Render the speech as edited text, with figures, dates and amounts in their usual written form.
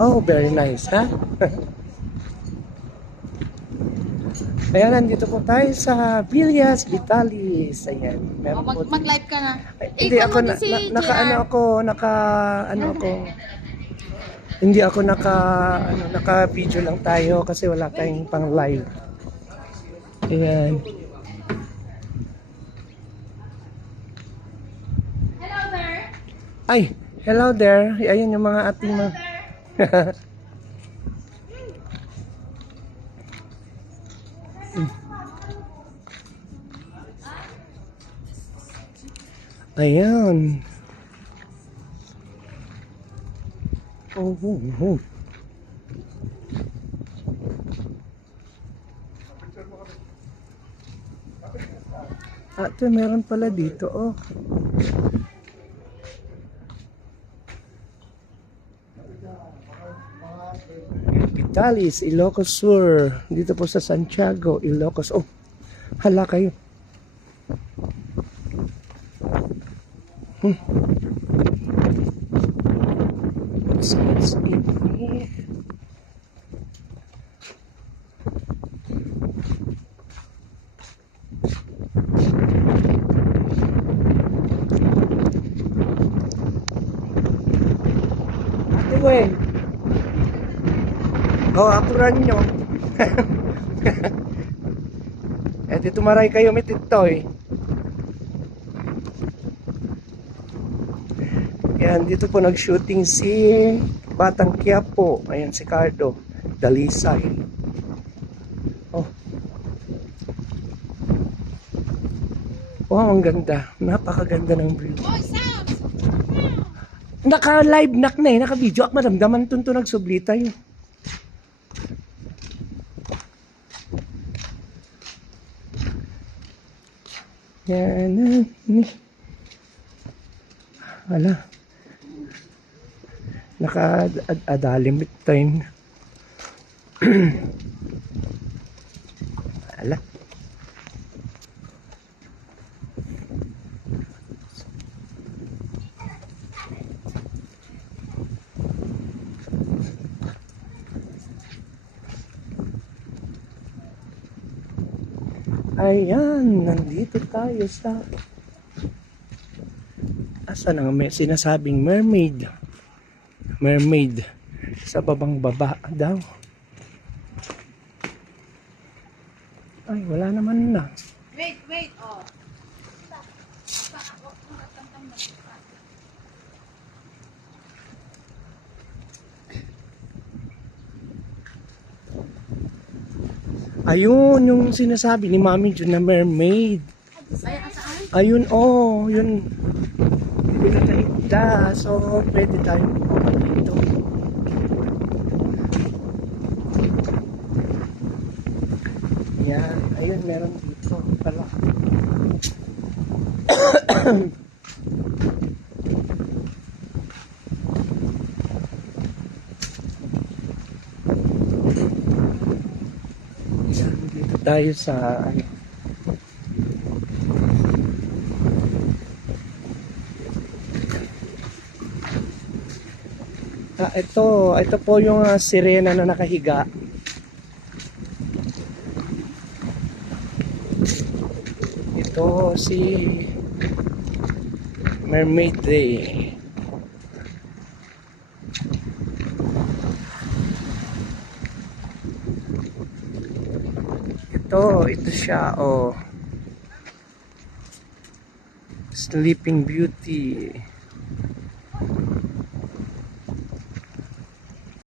Oh, very nice, ha? Ayan, nandito po tayo sa Villas Vitalis. Ayan, meron po. Mag-live ka na. Ay, hindi ako naka-ano ako, naka-ano ako. Hindi ako naka-video lang tayo kasi wala tayong pang live. Ayan. Hello there. Ay, hello there. Ayan yung mga ating mga... Ayan. Oh, oh, oh. Ate, meron pala dito, oh. Vitalis, Ilocos Sur. Dito po sa Santiago, Ilocos. Oh, hala kayo. What's in here? Ate Wen. Oh, apuran nyo. Eh, dito maray kayo mititoy. Yan, dito po nag-shooting si Batang Quiapo. Ayan si Cardo Dalisay. Oh. Wow, ang ganda. Napakaganda ng view. Naka-live nak na eh. Naka-video. Ak maramdaman tunto nagsublita yun. Yan. Wala. Naka-adalimit time. Wala. Ayan, nandito tayo sa asan ang may sinasabing mermaid. Mermaid sa babang baba daw. Ay, wala naman na. Wait, oh. Ayun, yung sinasabi ni Mami Jun na mermaid. Ayun, oh, yun. Pinakaigda. So, pwede tayo pumunta dito. Yan, ayun, meron dito pala. Yan, dito tayo sa ano. Ito po yung sirena na nakahiga. Ito si Mermaid Day. Ito siya, oh. Sleeping Beauty.